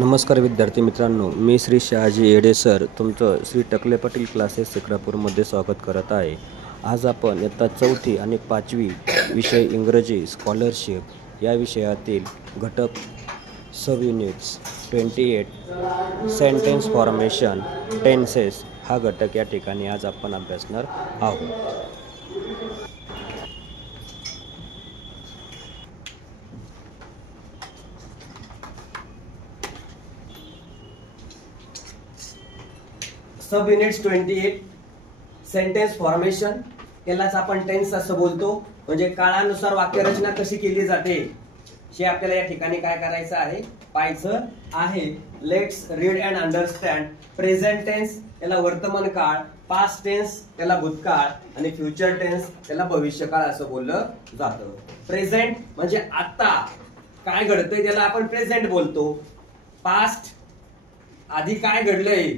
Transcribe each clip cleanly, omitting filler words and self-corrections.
नमस्कार विद्यार्थी मित्रांनो, मी श्री शहाजी येडे सर तुमचं श्री टकले पाटील क्लासेस शिक्रापूरमध्ये स्वागत करत आहे. आज आपण इयत्ता 4थी आणि 5वी विषय इंग्रजी स्कॉलरशिप या विषयातील घटक सब युनिट्स 28 सेंटेन्स फॉर्मेशन टेन्सेस हा घटक या ठिकाणी आज आपण अभ्यासणार आहोत. सब युनिट्स 28 सेंटेन्स फॉर्मेशन, यालाच आपण टेन्स असं बोलतो. म्हणजे काळानुसार वाक्यरचना कशी केली जाते हे आपल्याला या ठिकाणी काय करायचं आहे, पाहायचं आहे. Let's read and understand. Present tense याला वर्तमान काळ, पास्ट टेन्स याला भूतकाळ आणि फ्युचर टेन्स याला भविष्यकाळ असं बोललं जातं. प्रेझेंट म्हणजे आता काय घडतंय त्याला आपण प्रेझेंट बोलतो. पास्ट आधी काय घडलंय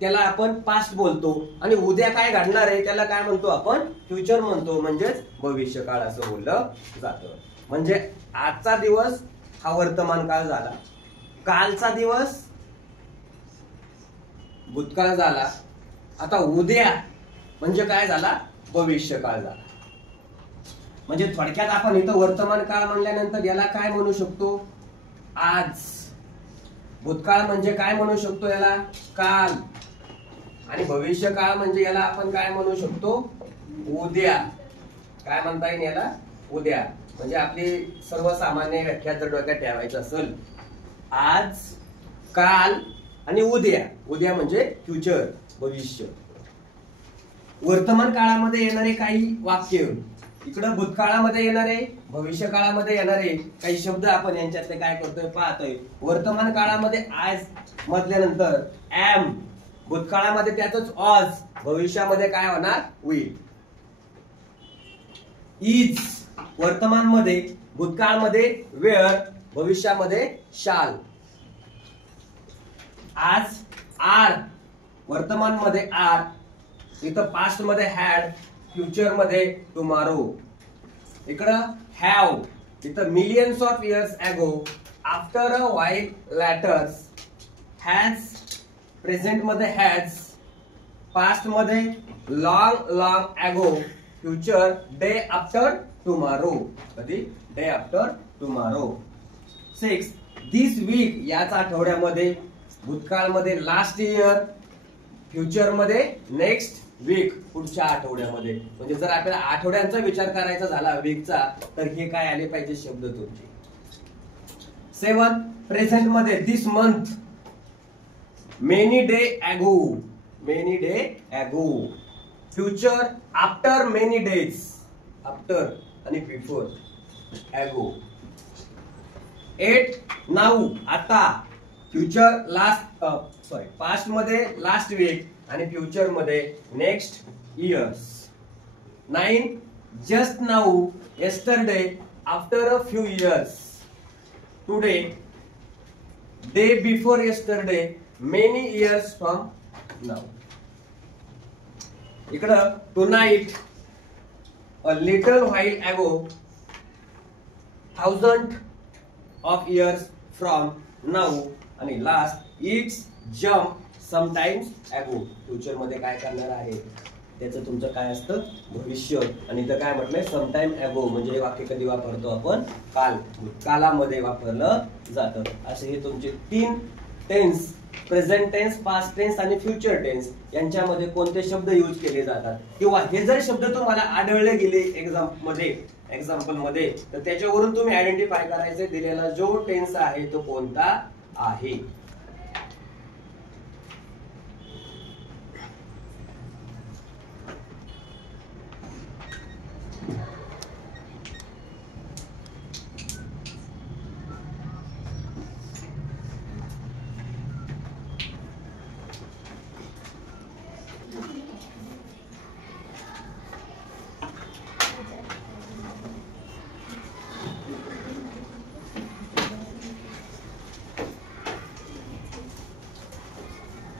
त्याला आपण पास्ट बोलतो आणि उद्या काय घडणार आहे त्याला काय म्हणतो आपण, फ्युचर म्हणतो, म्हणजेच भविष्यकाळ असं बोललं जातं. म्हणजे आजचा दिवस हा वर्तमान काळ झाला, कालचा दिवस भूतकाळ झाला, आता उद्या म्हणजे काय झाला, भविष्यकाळ झाला. म्हणजे थोडक्यात आपण इथं वर्तमान काळ म्हणल्यानंतर याला काय म्हणू शकतो, आज. भूतकाळ म्हणजे काय म्हणू शकतो याला, काल. आणि भविष्यकाळ म्हणजे याला आपण काय म्हणू शकतो, उद्या. काय म्हणता येईल याला, उद्या. म्हणजे आपली सर्वसामान्य व्याख्या जर डोक्यात ठेवायचं असेल, आज, काल आणि उद्या. उद्या म्हणजे फ्युचर, भविष्य. वर्तमान काळामध्ये येणारे काही वाक्य, इकडं भूतकाळामध्ये येणारे, भविष्य काळामध्ये येणारे काही शब्द आपण यांच्यातले काय करतोय, पाहतोय. वर्तमान काळामध्ये आज म्हटल्यानंतर एम, भूतकाळामध्ये त्याच ऑज, भविष्यामध्ये काय होणार, विल. इज वर्तमान मध्ये, भूतकाळामध्ये वेअर, भविष्यामध्ये शाल. आज, आर वर्तमान मध्ये आर, इथं पास्ट मध्ये हॅड, फ्युचर मध्ये टुमारो. इकडं हॅव, इथं millions of years ago, after a while letters. Has present मध्ये हॅज, पास्ट मध्ये long long ago, future day after tomorrow. कधी, day after tomorrow. 6 this week याच आठवड्यामध्ये, भूतकाळ मध्ये लास्ट इयर, फ्युचर मध्ये नेक्स्ट वीक पुढच्या आठवड्यामध्ये. म्हणजे जर आपल्याला आठवड्यांचा विचार करायचा झाला वीकचा, तर हे काय आले पाहिजे शब्द तुमचे. 7 प्रेझेंट मध्ये दिस मंथ, मेनी डे अगो, मेनी डे अगो. Future after many days, after आणि बिफोर, अगो. 8 नाऊ आता, फ्युचर लास्ट, पास्ट मध्ये लास्ट वीक आणि फ्युचर मध्ये next years. 9 just now, yesterday, after a few years. Today, day before yesterday, many years from now. इकडं tonight, a little while अगो, 1000 of years from now. आणि last it's jump sometimes अगो. Future मध्ये काय करणार आहे त्याचं तुमचं काय असतं, भविष्य. आणि इथं काय म्हटलंय, समटाइम अगो, म्हणजे हे वाक्य कधी वापरतो आपण, काल, कालामध्ये वापरलं जातं. असे हे तुमचे 3 tense, present tense, past tense आणि फ्युचर टेन्स, यांच्यामध्ये कोणते शब्द यूज केले जातात, किंवा हे जर शब्द तुम्हाला आढळले गेले एक्झाम्पल मध्ये, तर त्याच्यावरून तुम्ही आयडेंटिफाय करायचे दिलेला जो टेन्स आहे तो कोणता आहे.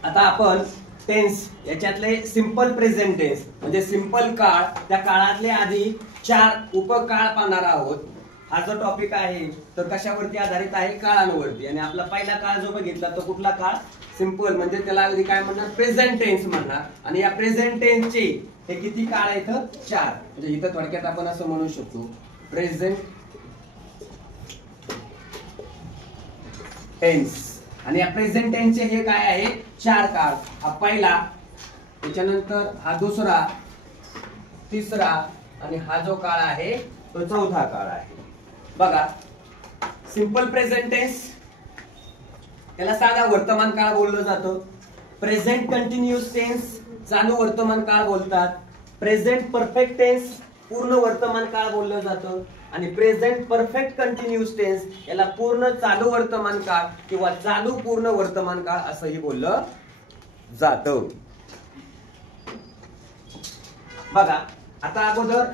आता आपण टेन्स याच्यातले सिंपल प्रेझेंट टेन्स म्हणजे सिंपल काळ, त्या काळातले आधी 4 उपकाळ पाहणार आहोत. हा जो टॉपिक आहे तर कशावरती आधारित आहे, काळांवरती. आणि आपला पहिला काळ जो बघितला तो कुठला काळ, सिंपल, म्हणजे त्याला अगदी काय म्हणणार, प्रेझेंट टेन्स म्हणणार. आणि या प्रेझेंट टेन्सचे हे किती काळ आहेत, 4. म्हणजे इथं थोडक्यात आपण असं म्हणू शकतो, प्रेझेंट टेन्स. आणि या प्रेझेंट टेन्सचे हे काय आहे, 4 काळ. हा पहिला, त्याच्यानंतर हा दुसरा, तिसरा, आणि हा जो काळ आहे तो चौथा काळ आहे. बघा, सिंपल प्रेझेंट टेन्स याला साधा वर्तमान काळ बोललं जातं. प्रेझेंट कंटिन्युअस टेन्स चालू वर्तमान काळ बोलतात. प्रेझेंट परफेक्ट टेन्स पूर्ण वर्तमान काळ बोललं जातं. आणि प्रेझेंट परफेक्ट कंटिन्युअस टेन्स याला पूर्ण चालू वर्तमान काळ किंवा चालू पूर्ण वर्तमान काळ असंही बोललं जातं. बघा, आता अगोदर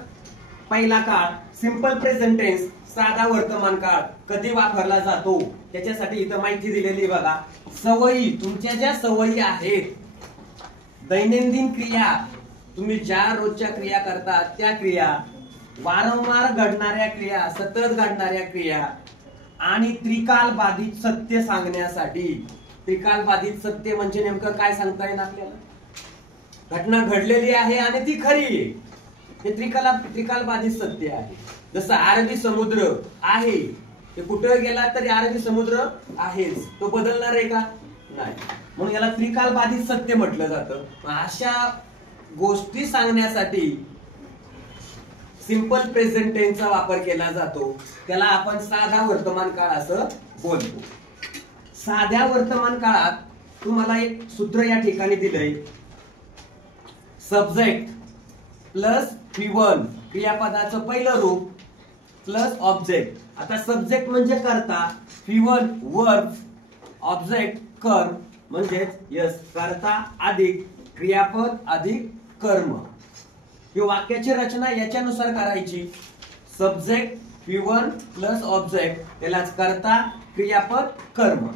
पहिला काळ सिंपल प्रेझेंट टेन्स, साधा वर्तमान काळ कधी वापरला जातो त्याच्यासाठी इथं माहिती दिलेली बघा. सवयी, तुमच्या ज्या सवयी आहेत, दैनंदिन क्रिया, तुम्ही ज्या रोजच्या क्रिया करता त्या क्रिया, वारंवार घडणाऱ्या क्रिया, सतत घडणाऱ्या क्रिया, आणि त्रिकाल बाधित सत्य सांगण्यासाठी. त्रिकाल बाधित सत्य म्हणजे नेमकं काय सांगता येईल आपल्याला, घटना घडलेली आहे आणि ती खरी आहे, हे त्रिकाल बाधित सत्य आहे. जसं अरबी समुद्र आहे, ते कुठे गेला तरी अरबी समुद्र आहेच, तो बदलणार आहे का, नाही. म्हणून याला त्रिकाल बाधित सत्य म्हटलं जातं. अशा गोष्टी सांगण्यासाठी सिंपल प्रेझेंट टेन्सचा वापर केला जातो. त्याला आपण साधा वर्तमान काळ असं बोलतो. साध्या वर्तमान काळात तुम्हाला एक सूत्र या ठिकाणी दिलंय, सब्जेक्ट प्लस V1 क्रियापदाचं पहिलं रूप प्लस ऑब्जेक्ट. आता सब्जेक्ट म्हणजे कर्ता, V1 वर्ब, ऑब्जेक्ट कर्म, म्हणजे यस कर्ता अधिक क्रियापद अधिक कर्म. ही वाक्याची रचना याच्यानुसार करायची. सब्जेक्ट V1 प्लस ऑब्जेक्ट, त्यालाच कर्ता क्रियापद कर्म.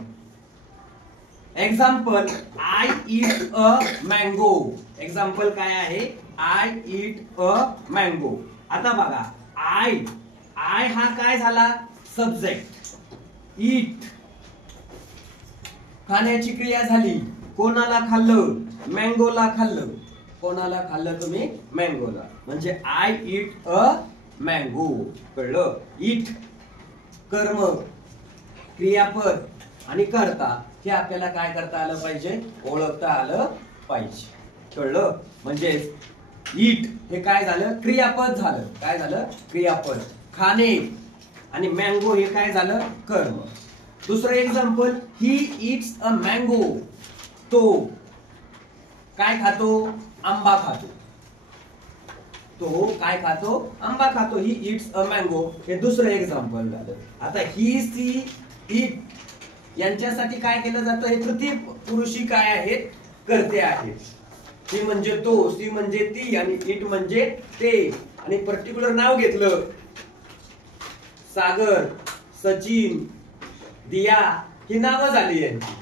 Example, I eat a mango. Example काय आहे, आय ईट अ मँगो. आता बघा, आय हा काय झाला, सब्जेक्ट. ईट खाण्याची क्रिया झाली, कोणाला खाल्लं, मँगोला खाल्लं. कोणाला खाल्लं तुम्ही, मँगोला. म्हणजे आय ईट अ मँगो. कळलं, ईट कर्म, क्रियापद आणि कर्ता, हे आपल्याला काय करता आलं पाहिजे, ओळखता आलं पाहिजे. कळलं, म्हणजे ईट हे काय झालं, क्रियापद झालं. काय झालं, क्रियापद. खाणे आणि मँगो हे काय झालं, कर्म. दुसरं example, he it's a mango. तो काय खातो, आंबा खातो. तो काय खातो, आंबा खातो. ही इट्स अ मँगो, हे दुसरं एक्झाम्पल झालं. आता ही, सी, इट यांच्यासाठी काय केलं जातं, हे तृतीय पुरुषी काय आहेत, कर्ते आहेत. ती म्हणजे तो, सी म्हणजे ती, आणि इट म्हणजे ते. आणि पर्टिक्युलर नाव घेतलं, सागर, सचिन, दिया, ही नावं झाली यांची.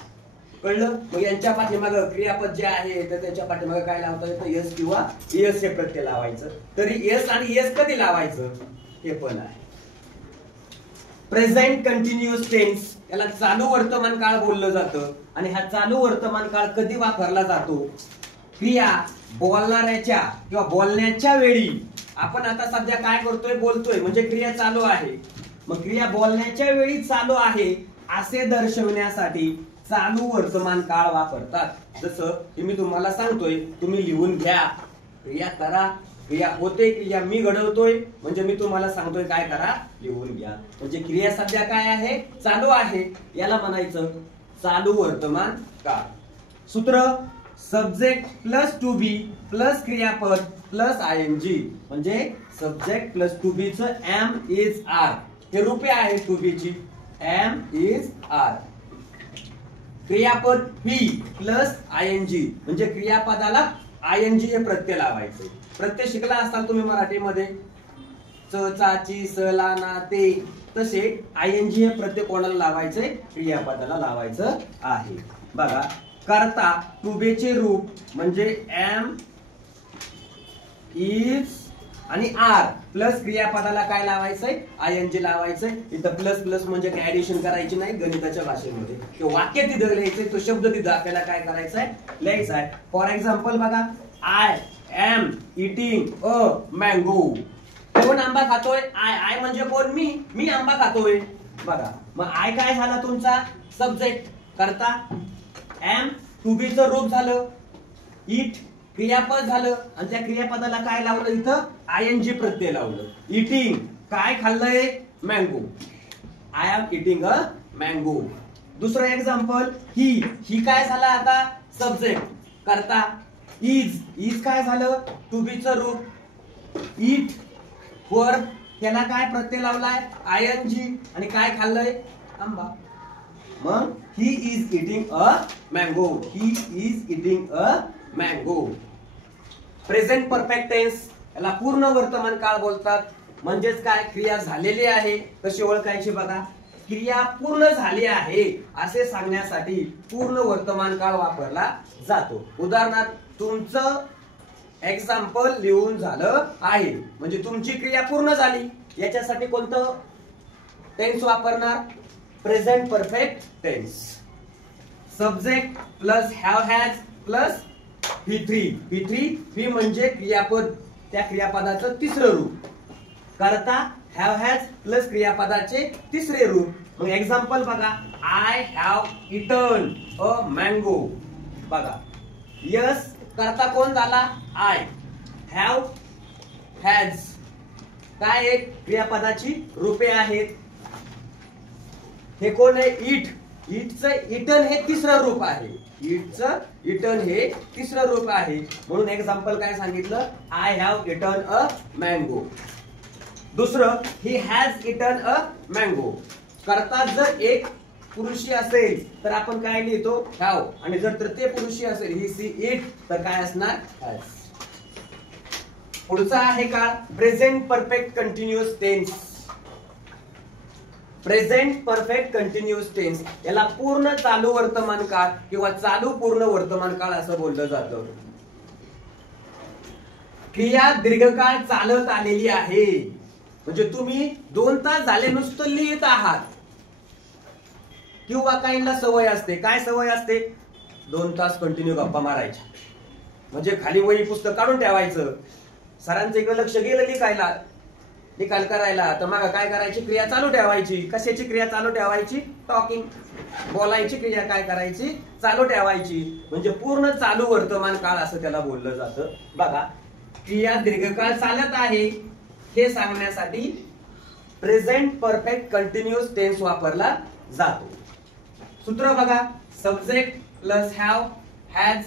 कळलं, मग यांच्या पाठीमागं क्रियापद जे आहे तर त्याच्या पाठीमागं काय लावता येतं, यस किंवा यस हे प्रत्यय लावायचं. तरी यस आणि यस कधी लावायचं हे पण आहे. प्रेझेंट कंटिन्युअस टेन्स याला चालू वर्तमान काळ बोललं जातं. आणि हा चालू वर्तमान काळ कधी वापरला जातो, क्रिया बोलणाऱ्याच्या किंवा बोलण्याच्या वेळी. आपण आता सध्या काय करतोय, बोलतोय, म्हणजे क्रिया चालू आहे. मग क्रिया बोलण्याच्या वेळी चालू आहे असे दर्शवण्यासाठी चालू वर्तमान काळ वापरतात. जसं मी तुम्हाला सांगतोय, तुम्ही लिहून घ्या, क्रिया करा, क्रिया होते, क्रिया मी घडवतोय, म्हणजे मी तुम्हाला सांगतोय काय करा, लिहून घ्या. म्हणजे क्रिया सध्या काय आहे, चालू आहे, याला म्हणायचं चालू वर्तमान काळ. सूत्र, subject plus to be plus क्रियापद प्लस ING. म्हणजे सब्जेक्ट प्लस टू बी च एम इज आर, हे रूपे आहे टू बी ची, एम इज आर. क्रियापद बी प्लस ING, म्हणजे क्रियापदाला ING हे प्रत्यय लावायचे. प्रत्यय शिकला असाल तुम्ही मराठीमध्ये, च, चा, ची, स, ला, ना, ते. तसे ING हे प्रत्यय कोणाला लावायचे, क्रियापदाला लावायचं आहे. बघा, कर्ता टू बी चे रूप म्हणजे एम इज आणि आर प्लस क्रियापदाला काय लावायचंय आयएनजी लावायचंय. इथं प्लस प्लस म्हणजे काय ऍडिशन करायची नाही गणिताच्या भाषेमध्ये. तो वाक्य तिथं लिहायचंय, तो शब्द तिथं आपल्याला काय करायचंय लिहायचा आहे. फॉर एक्झाम्पल बघा, I am eating a mango. कोण आंबा खातोय? आय म्हणजे कोण? मी आंबा खातोय. बघा मग आय काय झाला तुमचा सब्जेक्ट करता, एम टू बी चं रूप झालं, इट क्रियापद झालं आणि त्या क्रियापदाला काय लावलं इथं आयएनजी प्रत्यय लावलं. इटिंग काय खाल्लंय mango, I am eating a mango. दुसरं एक्झाम्पल, ही काय झाला आता सब्जेक्ट करता, इज काय झालं टू बी चं रूप, इट वर त्याला काय प्रत्यय लावलाय आयएनजी आणि काय खाल्लंय आंबा. मग he is eating a mango, he is eating a mango. Present perfect tense याला पूर्ण वर्तमान काळ बोलतात. म्हणजेच काय क्रिया झालेली आहे. कशी ओळखायची बघा, क्रिया पूर्ण झाली आहे असे सांगण्यासाठी पूर्ण वर्तमान काळ वापरला जातो. उदाहरणार्थ तुमचं एक्झाम्पल लिहून झालं आहे म्हणजे तुमची क्रिया पूर्ण झाली. याच्यासाठी कोणतं टेन्स वापरणार? Present perfect tense. Subject plus have has plus V3 म्हणजे क्रियापद, त्या क्रियापदाचं तिसरं रूप. करता हॅव हॅज प्लस क्रियापदाचे तिसरे रूप. मग एक्झाम्पल बघा, I have eaten a mango. बघा यस करता कोण झाला आय, हॅव हॅज काय एक क्रियापदाची रूपे आहेत. हे कोण आहे? इटचं इटन हे तिसरं रूप आहे. इटचं इटन हे तिसरं रूप आहे. म्हणून एक्झाम्पल काय सांगितलं, I have eaten a mango. दुसरं, he has eaten a mango. करता जर एक पुरुषी असेल तर आपण काय लिहितो हॅव, आणि जर तृतीय पुरुषी असेल ही सी इट तर काय असणार हॅज. पुढचा आहे काळ present perfect continuous tense. Present perfect continuous tense याला पूर्ण चालू वर्तमान काळ किंवा चालू पूर्ण वर्तमान काळ असं बोललं जातं. क्रिया दीर्घकाळ चालत आलेली आहे म्हणजे तुम्ही 2 तास झाले नुसतं लिहित आहात. किंवा काहींना सवय असते, काय सवय असते 2 तास कंटिन्यू गप्पा मारायच्या. म्हणजे खाली वही पुस्तक काढून ठेवायचं, सरांचं इकडे लक्ष गेलं लिखायला निकाल करायला तर मग काय करायची क्रिया चालू ठेवायची. कशाची क्रिया चालू ठेवायची? टॉकिंग, बोलायची क्रिया काय करायची चालू ठेवायची. म्हणजे पूर्ण चालू वर्तमान काळ असं त्याला बोललं जातं. बघा क्रिया दीर्घकाळ चालत आहे हे सांगण्यासाठी प्रेझेंट परफेक्ट कंटिन्युअस टेन्स वापरला जातो. सूत्र बघा, subject plus have has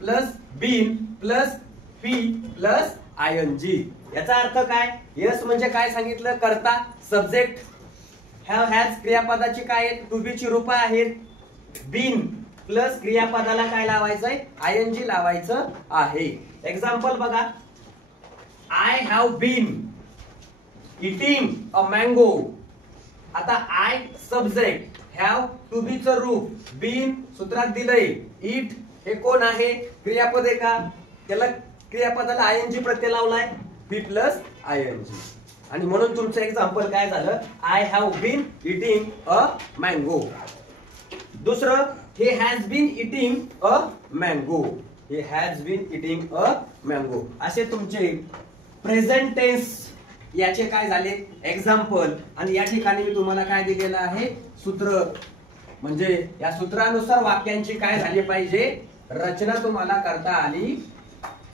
plus been plus be plus I N G. याचा अर्थ काय? यस म्हणजे काय सांगितलं करता, सब्जेक्ट, हॅव हॅज क्रियापदाची काय टू बी ची रूप आहेत, बीन प्लस क्रियापदाला काय लावायचंय आयएनजी लावायचं आहे. एक्झाम्पल बघा, I have been eating a mango. आता I subject, have to be चं रूप, बीन सूत्रात दिलंय, इट हे कोण आहे क्रियापद आहे का, त्याला क्रियापदाला आयएनजी प्रत्यय लावलाय बी प्लस आयएनजी. आणि म्हणून तुमचं एक्झाम्पल काय झालं, I have been eating a mango. दुसरं, he has been eating a mango. He has been eating a mango. असे तुमचे प्रेझेंट टेन्स याचे काय झाले एक्झाम्पल. आणि या ठिकाणी मी तुम्हाला काय दिलेलं आहे सूत्र. म्हणजे या सूत्रानुसार वाक्यांची काय झाली पाहिजे रचना तुम्हाला करता आली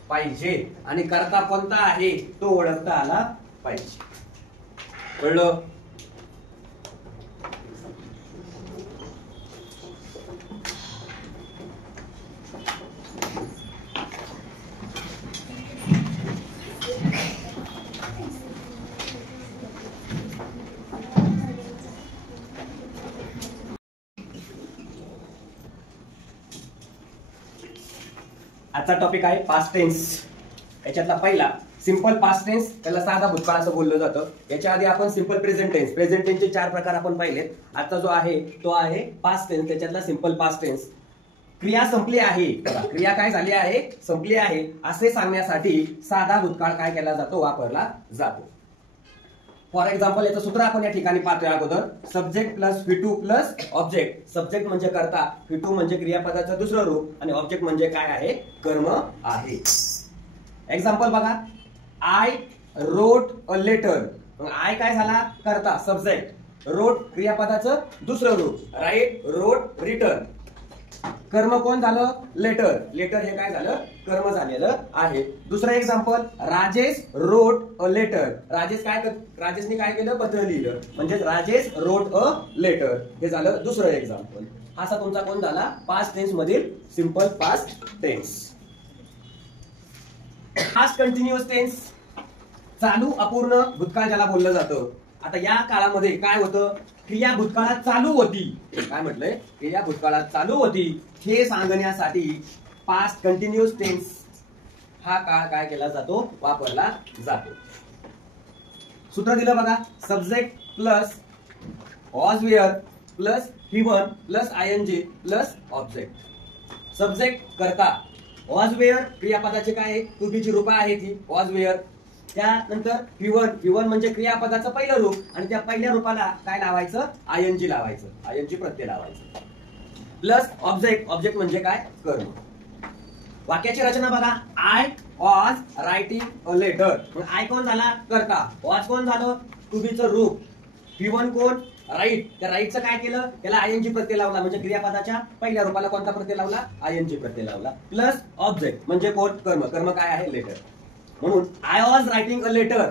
पाहिजे. आणि करता कोणता आहे तो ओळखता आला पाहिजे. कळलं? आजचा टॉपिक आहे पास्ट टेन्स. याच्यातला पहिला सिंपल पास्ट टेन्स, त्याला साधा भूतकाळ असं बोललं जातं. याच्या आधी आपण सिंपल प्रेझेंट टेन्स, प्रेझेंट टेन्सचे 4 प्रकार आपण पाहिलेत. आता जो आहे तो आहे पास्ट टेन्स, त्याच्यातला सिंपल पास्ट टेन्स. क्रिया संपली आहे, क्रिया काय झाली आहे, संपली आहे असे सांगण्यासाठी साधा भूतकाळ काय केला जातो, वापरला जातो. फॉर एक्झाम्पल याचं सूत्र आपण या ठिकाणी पाहतोय अगोदर. Subject plus V2 plus object. Subject म्हणजे कर्ता, V2 म्हणजे क्रियापदाचं दुसरं रूप आणि ऑब्जेक्ट म्हणजे काय आहे, कर्म आहे. एक्झाम्पल बघा. I wrote a letter. I काय झाला, कर्ता, सब्जेक्ट. रोट क्रियापदाचं दुसरं रूप. Write, wrote, written. कर्म कोण झालं, लेटर. लेटर हे काय झालं, कर्म झालेलं आहे. दुसरं example. Rajesh wrote a letter. राजेशने काय केलं, पत्र लिहिलं, म्हणजे राजेश रोट अ लेटर. हे झालं दुसरं एक्झाम्पल. असा तुमचा कोण झाला, पास्ट टेन्स मधील simple past tense. Past continuous tense, चालू अपूर्ण भूतकाळ ज्याला बोललं जातं. आता या काळामध्ये काय होतं, क्रिया भूतकाळात चालू होती. काय म्हटलंय, क्रिया भूतकाळात चालू होती हे सांगण्यासाठी पास्ट कंटिन्युअस टेन्स हा काळ काय केला जातो, वापरला जातो. सूत्र दिलं बघा. Subject plus was were plus V1 plus ING plus object. Subject कर्ता, वॉज वेअर क्रियापदाचे काय आहे, टू बी ची रूप आहे ती वॉज वेअर. त्यानंतर V1 म्हणजे क्रियापदाचं पहिलं रूप आणि त्या पहिल्या रूपाला काय लावायचं, ING लावायचं, ING प्रत्यय लावायचं. प्लस ऑब्जेक्ट, ऑब्जेक्ट म्हणजे काय, कर्म. वाक्याची रचना बघा. I was writing a letter. I कोण झाला, कर्ता. वॉज कोण झालं, टू बी चं रूप. V1 कोण, राईट. त्या राईटचं काय केलं, त्याला ING प्रत्यय लावला, म्हणजे क्रियापदाच्या पहिल्या रूपाला कोणता प्रत्यय लावला, ING प्रत्यय लावला. प्लस ऑब्जेक्ट म्हणजे कोण, कर्म. कर्म काय आहे, लेटर. म्हणून I was writing a letter.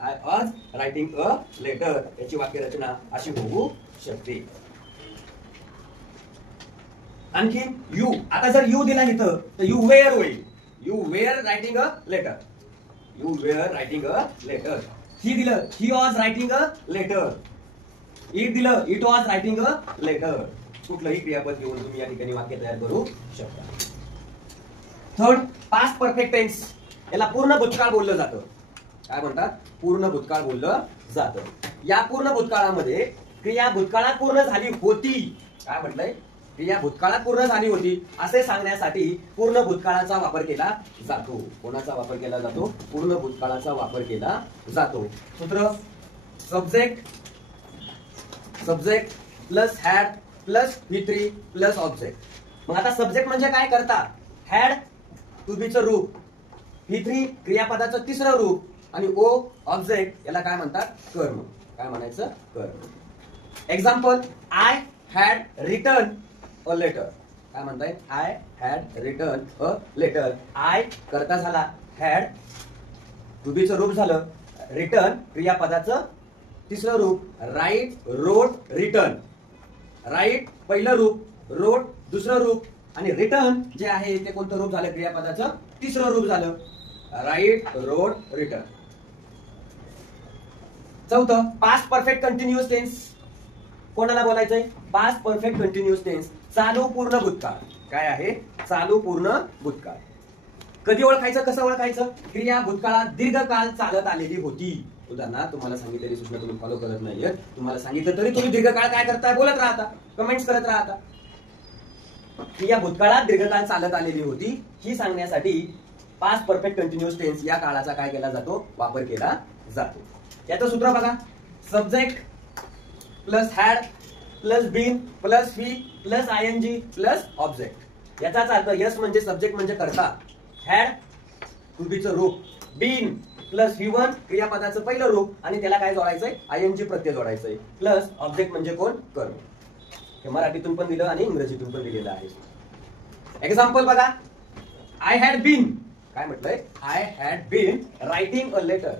I was writing a letter याची वाक्यरचना अशी होऊ शकते. आणखी यू. आता जर यू दिला इथं तर यू वेअर होईल. You were writing a letter. You were writing a letter. He दिलं, he was writing a letter. It दिलं, it was writing a letter. कुठलंही क्रियापद घेऊन तुम्ही या ठिकाणी वाक्य तयार करू शकता. Third, past perfect tense. याला पूर्ण भूतकाळ बोललं जातं. काय म्हणतात, पूर्ण भूतकाळ बोललं जातं. या पूर्ण भूतकाळामध्ये क्रिया भूतकाळात पूर्ण झाली होती. काय म्हटलंय, क्रिया भूतकाळात पूर्ण झाली होती असे सांगण्यासाठी पूर्ण भूतकाळाचा वापर केला जातो. कोणाचा वापर केला जातो, पूर्ण भूतकाळाचा वापर केला जातो. सूत्र. Subject plus had plus V3 plus object. मग आता सब्जेक्ट म्हणजे काय, करता. हॅड टू बी चं रूप. V3 क्रियापदाचं तिसरं रूप आणि O ऑब्जेक्ट, याला काय म्हणतात, कर्म. काय म्हणायचं, कर्म. Example. I had written a letter. काय म्हणताय, I had written a letter. I कर्ता झाला, हॅड टू बी चं रूप झालं, रिटर्न क्रियापदाचं तिसरं रूप, राईट रोट रिटर्न. राईट पहिलं रूप, रोट दुसरं रूप आणि रिटर्न जे आहे ते कोणतं रूप झालं, क्रियापदाचं तिसरं रूप झालं, राईट रोट रिटर्न. चौथं, पास्ट परफेक्ट कंटिन्युअस टेन्स. कोणाला बोलायचंय, पास्ट परफेक्ट कंटिन्युअस टेन्स, चालू पूर्ण भूतकाळ. काय आहे, चालू पूर्ण भूतकाळ. कधी ओळखायचं, कसं ओळखायचं, क्रिया भूतकाळात दीर्घकाळ चालत आलेली होती. उदाहरणार्थ तुम्हाला सांगितलेली सूचना तुम्ही फॉलो करत नाहीये, तुम्हाला सांगितलं तरी तुम्ही दीर्घकाळ काय करताय, बोलत राहता, कमेंट्स करत राहता. क्रिया भूतकाळात दीर्घकाळ चालत आलेली होती ही सांगण्यासाठी पास्ट परफेक्ट कंटिन्युअस टेन्स या काळाचा काय केला जातो, वापर केला जातो. याचं सूत्र बघा. Subject plus had plus been plus V plus ING plus object. याचाच अर्थ यस म्हणजे सब्जेक्ट म्हणजे कर्ता, हॅड टू बी चं रूप, बीन प्लस V1 क्रियापदाचं पहिलं रूप आणि त्याला काय जोडायचंय, ING प्रत्यय जोडायचंय, प्लस ऑब्जेक्ट म्हणजे कोण, कर्म. हे मराठीतून पण दिलं आणि इंग्रजीतून पण दिलेलं आहे. एक्झाम्पल बघा. I had been. काय म्हटलंय, I had been writing a letter.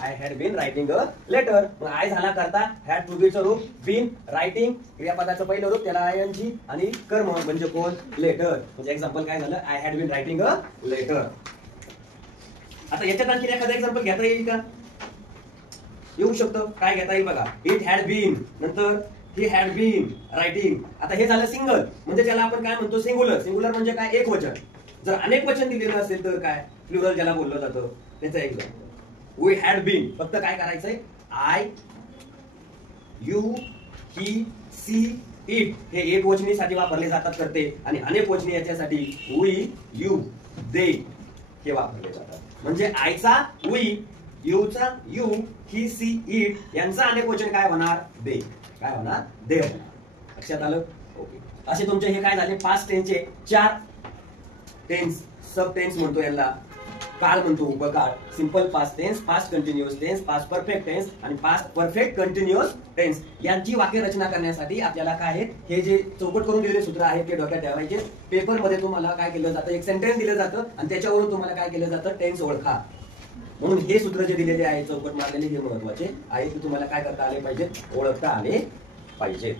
I had been writing a letter. मग आय झाला करता, हॅड टू बी चं रूप, बीन रायटिंग क्रियापदाचं पहिलं रूप त्याला ING आणि कर्म म्हणजे कोण, लेटर. म्हणजे एक्झाम्पल काय झालं, I had been writing a letter. आता याच्यात आणखी एखादा एक्झाम्पल घेता येईल का, येऊ शकतं. काय घेता येईल बघा. इट हॅड बीन, नंतर ही हॅड बीन रायटिंग. आता हे झालं सिंगल, म्हणजे त्याला आपण काय म्हणतो, सिंगुलर. सिंगुलर म्हणजे काय, एक वचन. जर अनेक वचन दिलेलं असेल तर काय, प्लुरल ज्याला बोललं जातं. त्याचं एक्झाम्पल वी हॅड बीन. फक्त काय करायचंय, I, you, he, she, it हे एक वचनीसाठी वापरले जातात करते, आणि अनेक वचनी याच्यासाठी वी, यू, दे हे वापरले जातात. म्हणजे आयचा वी, यूचा यू, ही, सी, इट यांचा अनेक वचन काय होणार? दे. काय होणार? दे होणार. लक्षात आलं? ओके. असे तुमचे हे काय झाले? पास्ट टेन्सचे 4 टेन्स, सब टेन्स म्हणतो याला, काळ म्हणतो, उपकाळ, simple past tense, past continuous tense, past perfect tense आणि पास्ट परफेक्ट कंटिन्युअस टेन्स यांची वाक्य रचना करण्यासाठी आपल्याला काय आहे, हे जे चौकट करून दिलेले सूत्र आहेत ते डोक्यात ठेवायचे. पेपर मध्ये तुम्हाला काय केलं जातं? एक सेंटेन्स दिलं जातं आणि त्याच्यावरून तुम्हाला काय केलं जातं? टेन्स ओळखा. म्हणून हे सूत्र जे दिलेले आहे चौकट मारलेले हे महत्वाचे आहे की तुम्हाला काय करता आले पाहिजे? ओळखता आले पाहिजे.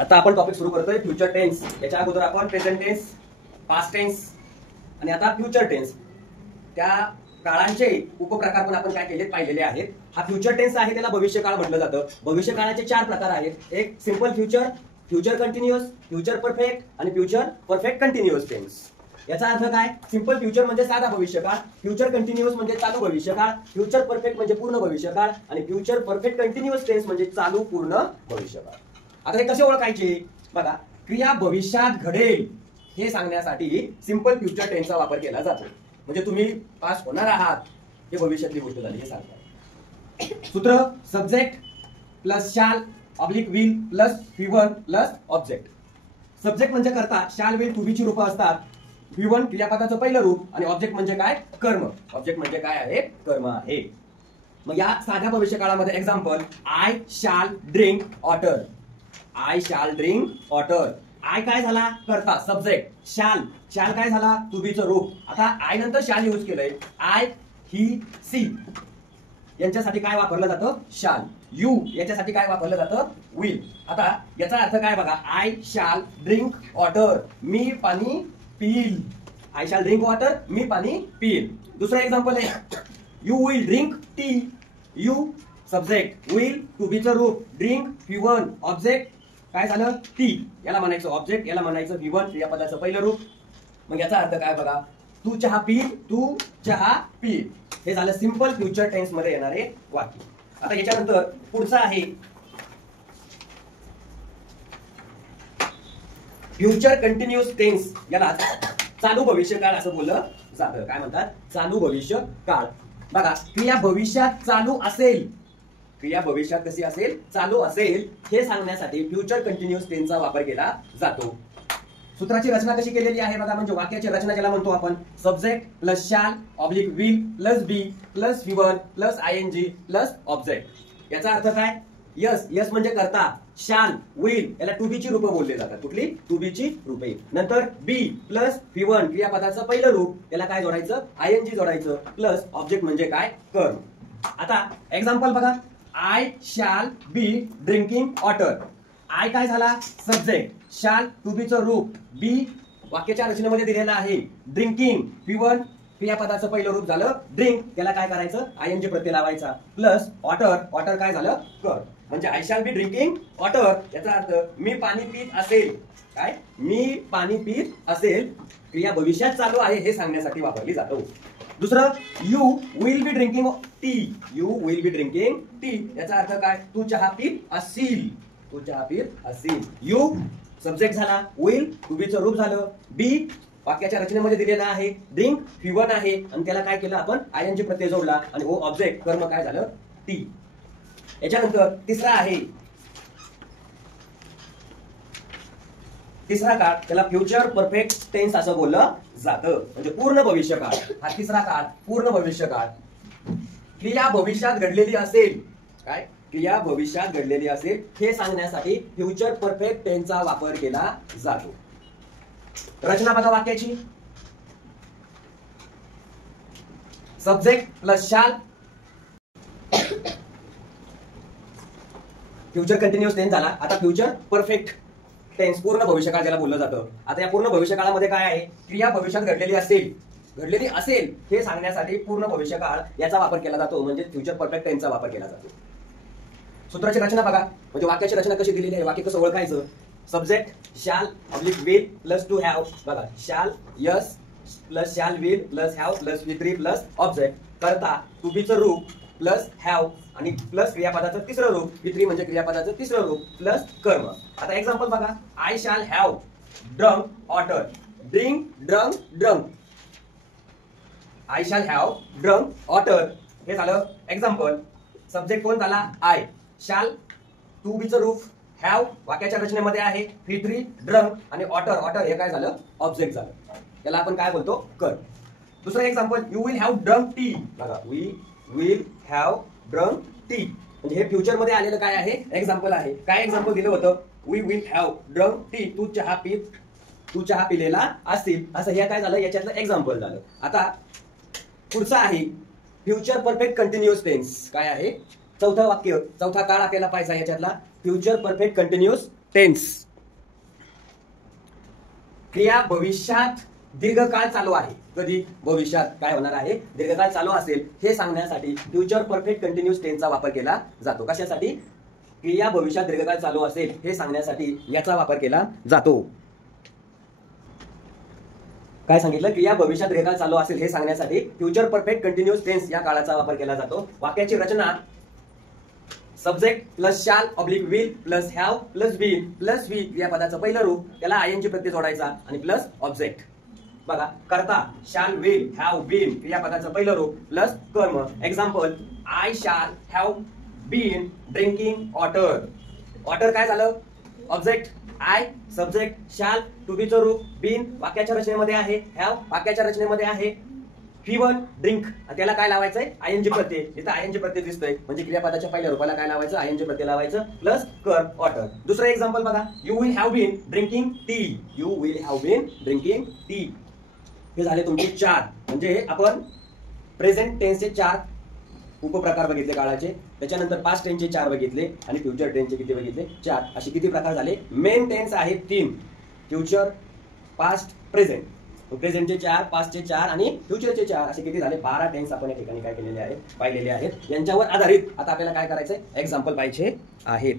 आता आपण टॉपिक सुरू करतोय फ्युचर टेन्स. याच्या अगोदर आपण प्रेझेंट टेन्स, पास्ट टेन्स आणि आता फ्युचर टेन्स त्या काळांचे उपप्रकार पण आपण काय केले पाहिलेले आहेत. हा फ्युचर टेन्स आहे त्याला भविष्यकाळ म्हटलं जातं. भविष्यकाळाचे 4 प्रकार आहेत. एक simple future, future continuous, future perfect आणि फ्युचर परफेक्ट कंटिन्युअस टेन्स. याचा अर्थ काय? सिंपल फ्युचर म्हणजे साधा भविष्यकाळ, फ्युचर कंटिन्युअस म्हणजे चालू भविष्यकाळ, फ्युचर परफेक्ट म्हणजे पूर्ण भविष्यकाळ आणि फ्युचर परफेक्ट कंटिन्युअस टेन्स म्हणजे चालू पूर्ण भविष्यकाळ. आता हे कसे ओळखायचे? बघा, क्रिया भविष्यात घडेल हे सांगण्यासाठी सिंपल फ्युचर टेन्सचा वापर केला जातो. म्हणजे तुम्ही पास होणार आहात हे भविष्यातली गोष्ट झाली हे सांगतात. सूत्र subject plus shall oblique will plus V1 plus object. Subject म्हणजे कर्ता, शाल विल टू बीची रूप असतात, V1 क्रियापदाचं पहिलं रूप आणि ऑब्जेक्ट म्हणजे काय? कर्म. ऑब्जेक्ट म्हणजे काय आहे? कर्म आहे. मग या साध्या भविष्यकाळामध्ये example, I shall drink water. I shall drink water. I काय झाला? कर्ता, सब्जेक्ट. शाल, शाल काय झाला? टू बीचं रूप. आता आय नंतर शाल यूज केलंय. आय, ही, सी यांच्यासाठी काय वापरलं जातं? शाल. यू याच्यासाठी काय वापरलं जातं? विल. आता याचा अर्थ काय बघा, आय शाल ड्रिंक वॉटर. मी पाणी पिईल. आय शाल ड्रिंक वॉटर, मी पाणी पिईल. दुसरं एक्झाम्पल आहे, you will drink tea. You subject, will to बीचं रूप, ड्रिंक V1 ऑब्जेक्ट काय झालं? टी. याला म्हणायचं ऑब्जेक्ट, याला म्हणायचं V1 क्रियापदाचं पहिलं रूप. मग याचा अर्थ काय बघा, तू चहा पी, तू चहा पी. हे झालं सिंपल फ्युचर टेन्स मध्ये येणारे वाक्य. आता याच्यानंतर पुढचं आहे फ्युचर कंटिन्युअस टेन्स. याला चालू भविष्यकाळ असं बोललं जातं. काय म्हणतात? चालू भविष्य काळ. बघा, क्रिया भविष्यात चालू असेल, क्रिया भविष्यात कशी असेल? चालू असेल हे सांगण्यासाठी फ्युचर कंटिन्युअस टेन्सचा वापर केला जातो. सूत्राची रचना कशी केलेली आहे बघा, म्हणजे वाक्याची रचना ज्याला म्हणतो आपण, subject plus shall oblique will plus be plus V1 plus ING plus object. याचा अर्थ काय? यस, यस म्हणजे कर्ता, शाल, विल याला टू बी ची रूप बोलले जातात. कुठली? टू बी ची रूपे. नंतर बी प्लस V1 क्रियापदाचं पहिलं रूप, याला काय जोडायचं? ING जोडायचं प्लस ऑब्जेक्ट म्हणजे काय? कर्म. आता एक्झाम्पल बघा, I shall be drinking water. I काय झाला? सब्जेक्ट, शाल टू बीचं रूप, बी वाक्याच्या रचनेमध्ये दिलेला आहे, ड्रिंकिंग V1 क्रियापदाचं पहिलं रूप झालं ड्रिंक, त्याला काय करायचं? ING प्रत्यय लावायचा प्लस वॉटर, वॉटर काय झालं? कर. म्हणजे I shall be drinking water याचा अर्थ मी पाणी पीत असेल. काय? मी पाणी पीत असेल. क्रिया भविष्यात चालू आहे हे सांगण्यासाठी वापरली जातो. दुसरं, you will be drinking tea. You will be drinking tea याचा अर्थ काय? तू चहा पीत असशील. तू चहा पीत असशील. यू सब्जेक्ट झाला, विल टू बीचं रूप झालं, बी वाक्याच्या रचनेमध्ये दिलेला आहे, ड्रिंक V1 आहे आणि त्याला काय केलं आपण? ING प्रत्यय जोडला आणि ओ ऑब्जेक्ट कर्म काय झालं? टी. याच्यानंतर तिसरा आहे, तिसरा काळ त्याला फ्युचर परफेक्ट टेन्स असं बोललं जातं. म्हणजे पूर्ण भविष्यकाळ. हा तिसरा काळ पूर्ण भविष्यकाळ. क्रिया भविष्यात घडलेली असेल. काय? क्रिया भविष्यात घडलेली असेल हे सांगण्यासाठी फ्युचर परफेक्ट टेन्सचा वापर केला जातो. रचना बघा वाक्याची, subject plus shall, future continuous tense झाला. आता फ्युचर परफेक्ट टेन्स पूर्ण भविष्यकाळ ज्याला बोललं जातं. आता या पूर्ण भविष्यकाळामध्ये काय आहे? क्रिया भविष्यात घडलेली असेल, घडलेली असेल हे सांगण्यासाठी पूर्ण भविष्यकाळ याचा वापर केला जातो, म्हणजे फ्युचर परफेक्ट टेन्सचा वापर केला जातो. सूत्राची रचना बघा, म्हणजे वाक्याची रचना कशी दिलेली आहे, वाक्य कसं ओळखायचं? Subject shall oblique will plus two have. बघा, शाल yes plus shall will plus have plus V3 plus object. करता टू बीचं रूप प्लस हॅव आणि प्लस क्रियापदाचं तिसरं रूप V3 म्हणजे क्रियापदाचं तिसरं रूप प्लस कर्म. आता एक्झाम्पल बघा. I shall have drunk water. Drink drunk drunk. I shall have drunk water हे झालं एक्झाम्पल. सब्जेक्ट कोण झाला? आय. शॅल टू बीचं रूप हॅव वाक्याच्या रचनेमध्ये आहे. V3 ड्रंक आणि वॉटर. वॉटर हे काय झालं? ऑब्जेक्ट झालं. त्याला आपण काय बोलतो? कर. दुसरं example. You will have drunk tea. बघा, we will have drunk tea म्हणजे हे फ्युचर मध्ये आलेलं काय आहे? एक्झाम्पल आहे. काय एक्झाम्पल दिलं होतं? We will have drunk tea. तू चहा पिलेला असतील असं हे काय झालं? याच्यातलं एक्झाम्पल झालं. आता पुढचं आहे फ्युचर परफेक्ट कंटिन्युअस टेन्स. काय आहे? चौथं वाक्य, चौथा काळ आपल्याला पाहिजे याच्यातला. Future perfect continuous tense. क्रिया भविष्यात दीर्घकाळ चालू आहे. कधी? भविष्यात काय होणार आहे? दीर्घकाळ चालू असेल हे सांगण्यासाठी फ्युचर परफेक्ट कंटिन्युअस टेन्सचा वापर केला जातो. कशासाठी? क्रिया भविष्यात दीर्घकाळ चालू असेल हे सांगण्यासाठी याचा वापर केला जातो. काय सांगितलं? क्रिया भविष्यात दीर्घकाळ चालू असेल हे सांगण्यासाठी फ्युचर परफेक्ट कंटिन्युअस टेन्स या काळाचा वापर केला जातो. वाक्याची रचना subject plus shall oblique will plus have plus been plus V क्रियापदाचं पहिलं रूप त्याला आयएनजी प्रत्यय जोडायचा आणि प्लस ऑब्जेक्ट. बघा, करता शाल विल हॅव बीन क्रियापदाचं पहिलं रूप प्लस कर्म. Example. I shall have been drinking water. Water काय झालं? Object. I subject. Shall to बीचं रूप. बीन वाक्याच्या रचनेमध्ये आहे. हॅव वाक्याच्या रचनेमध्ये आहे. V1 ड्रिंक त्याला काय लावायचंय? आयएनजी प्रत्यय. इथं आयएनजी प्रत्यय दिसतोय म्हणजे क्रियापदाच्या पहिल्या रूपाला काय लावायचं? आयएनजी प्रत्यय लावायचं प्लस कर वॉटर. दुसरं एक्झाम्पल बघा. You will have been drinking tea. You will have been drinking tea. हे झाले तुमचे 4. म्हणजे आपण प्रेझेंट टेन्सचे 4 उपप्रकार बघितले काळाचे. त्याच्यानंतर पास्ट टेन्सचे 4 बघितले आणि फ्युचर टेन्सचे किती बघितले? 4. असे किती प्रकार झाले? मेन टेन्स आहेत 3. Future, past, present. प्रेझेंटचे 4, पास्टचे 4 आणि फ्युचरचे 4 असे किती झाले? 12 टेन्स आपण या ठिकाणी काय केलेले आहेत? पाहिलेले आहेत. यांच्यावर आधारित आता आपल्याला काय करायचंय? एक्झाम्पल पाहिजे आहेत.